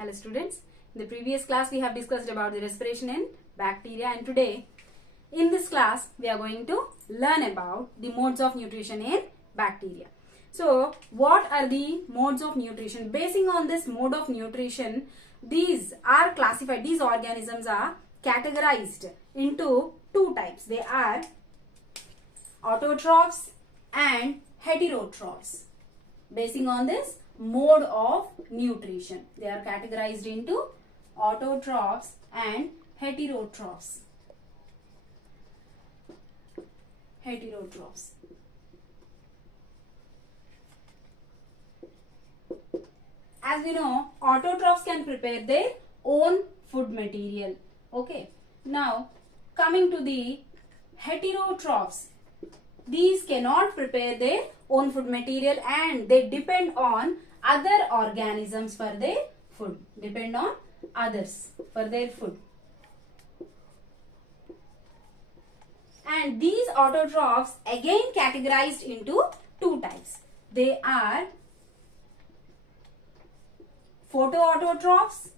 Hello students, in the previous class we have discussed about the respiration in bacteria, and today in this class we are going to learn about the modes of nutrition in bacteria. So what are the modes of nutrition? Basing on this mode of nutrition, these are classified, these organisms are categorized into two types. They are autotrophs and heterotrophs. Basing on this mode of nutrition, they are categorized into autotrophs and heterotrophs. As we know, autotrophs can prepare their own food material. Okay. Now, coming to the heterotrophs, these cannot prepare their own food material and they depend on other organisms for their food. Depend on others for their food. And these autotrophs again categorized into two types. They are photoautotrophs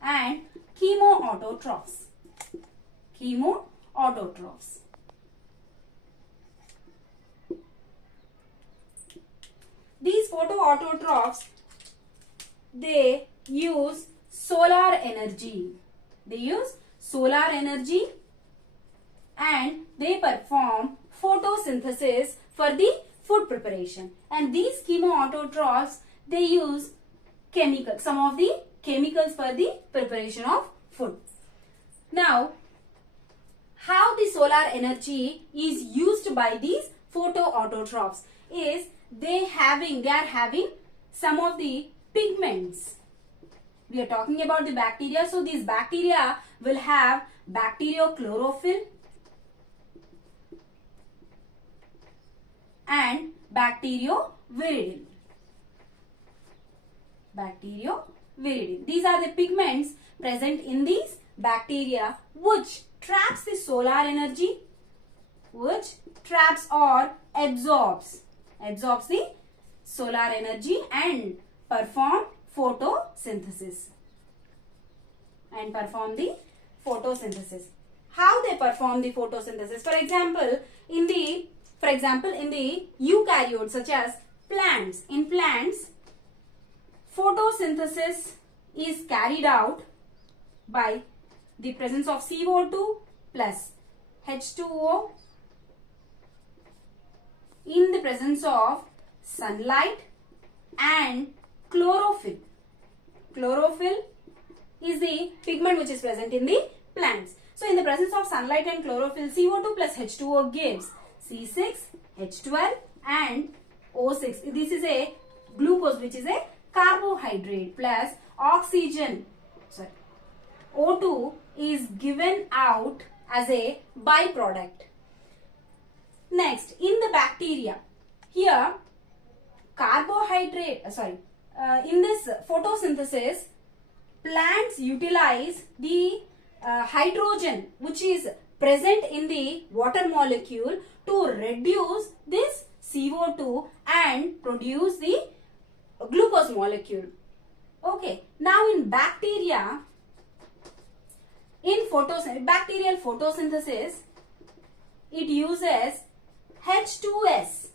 and chemoautotrophs. Chemoautotrophs. These photoautotrophs, they use solar energy. They use solar energy and they perform photosynthesis for the food preparation. And these chemoautotrophs, they use chemicals, some of the chemicals for the preparation of food. Now, how the solar energy is used by these photoautotrophs is they are having some of the pigments. We are talking about the bacteria, so these bacteria will have bacteriochlorophyll and bacterioviridin. These are the pigments present in these bacteria which traps the solar energy, which traps or absorbs the solar energy and perform photosynthesis. How they perform the photosynthesis? For example, in the eukaryotes such as plants, in plants, photosynthesis is carried out by the presence of CO2 plus H2O in the presence of sunlight and chlorophyll. Chlorophyll is the pigment which is present in the plants. So in the presence of sunlight and chlorophyll, CO2 plus H2O gives C6H12 and O6. This is a glucose which is a carbohydrate plus oxygen. O2 is given out as a byproduct. Next, in the bacteria, here in this photosynthesis, plants utilize the hydrogen which is present in the water molecule to reduce this CO2 and produce the glucose molecule. Okay, now in bacteria, in bacterial photosynthesis, it uses H2S,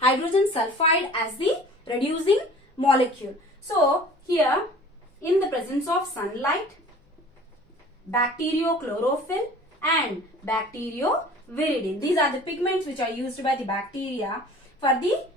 hydrogen sulfide, as the reducing molecule. So here in the presence of sunlight, bacteriochlorophyll and bacterioviridin, these are the pigments which are used by the bacteria for the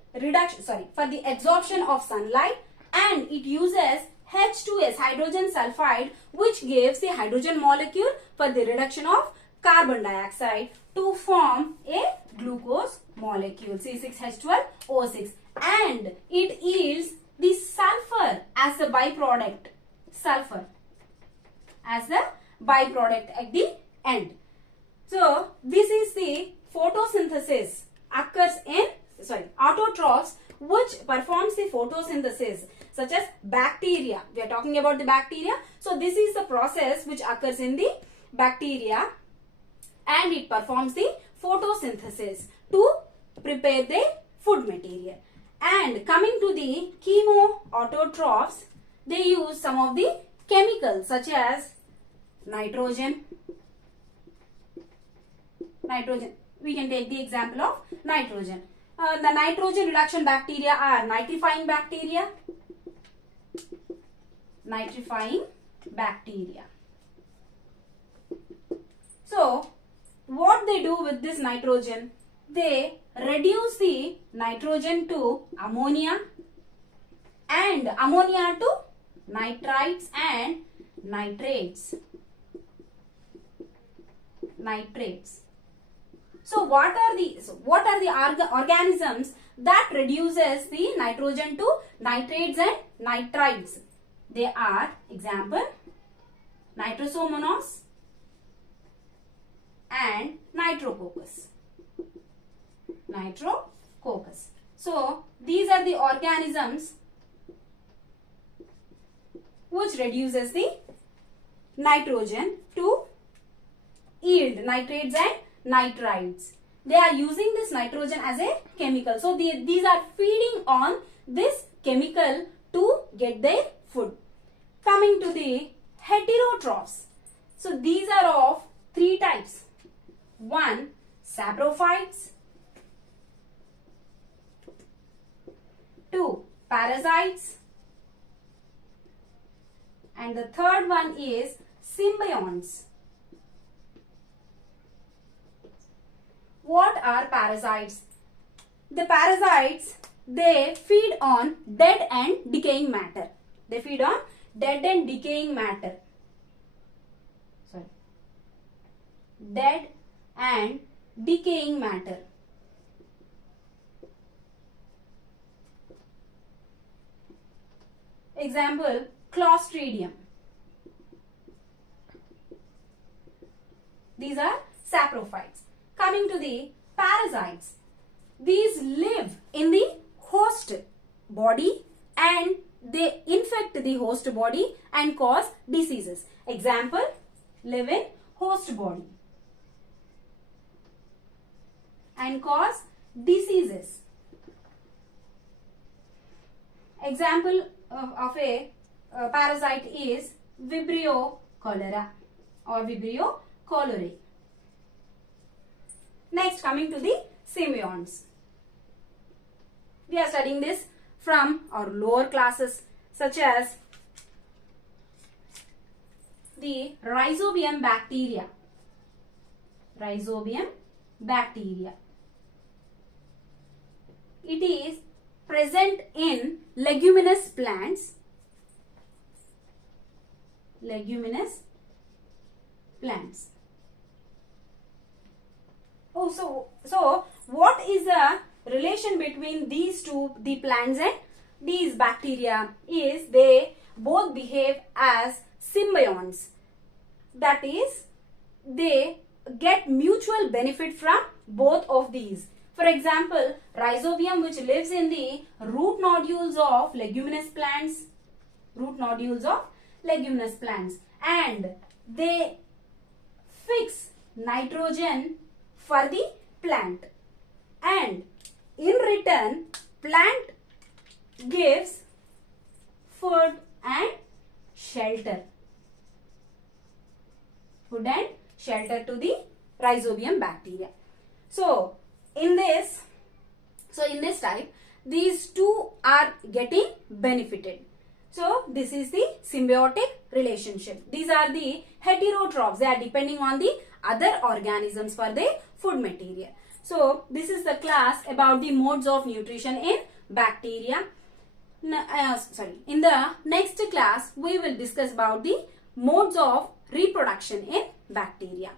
absorption of sunlight, and it uses H2S, hydrogen sulfide, which gives the hydrogen molecule for the reduction of carbon dioxide to form a glucose molecule, C6H12O6, and it yields the sulfur as the byproduct. At the end. So this is the photosynthesis occurs in autotrophs which performs the photosynthesis, such as bacteria. We are talking about the bacteria. So this is the process which occurs in the bacteria and it performs the photosynthesis to prepare the food material. And coming to the chemoautotrophs, they use some of the chemicals such as nitrogen. We can take the example of nitrogen. The nitrogen reduction bacteria are nitrifying bacteria. So, what they do with this nitrogen? They reduce the nitrogen to ammonia and ammonia to nitrites and nitrates. So what are the organisms that reduces the nitrogen to nitrates and nitrites? They are, example, Nitrosomonas and Nitrococcus. So these are the organisms which reduces the nitrogen to yield nitrates and nitrites. They are using this nitrogen as a chemical. So these are feeding on this chemical to get their food. Coming to the heterotrophs. So these are of three types. One, saprophytes. Two, parasites. And the third one is symbionts. What are parasites? The parasites, they feed on dead and decaying matter. Dead and decaying matter. Example, Clostridium. These are saprophytes. Coming to the parasites, these live in the host body and they infect the host body and cause diseases. Example, live in host body and cause diseases. Example of a parasite is Vibrio cholera or Vibrio cholerae. Next, coming to the symbionts. We are studying this from our lower classes such as the Rhizobium bacteria. It is present in leguminous plants. Oh, so what is the relation between these two, the plants and these bacteria, is they both behave as symbionts. That is, they get mutual benefit from both of these. For example, Rhizobium, which lives in the root nodules of leguminous plants, and they fix nitrogen for the plant, and in return plant gives food and shelter to the Rhizobium bacteria. So in this type, these two are getting benefited. So this is the symbiotic relationship. These are the heterotrophs. They are depending on the other organisms for their food material. So this is the class about the modes of nutrition in bacteria. In the next class, we will discuss about the modes of reproduction in bacteria.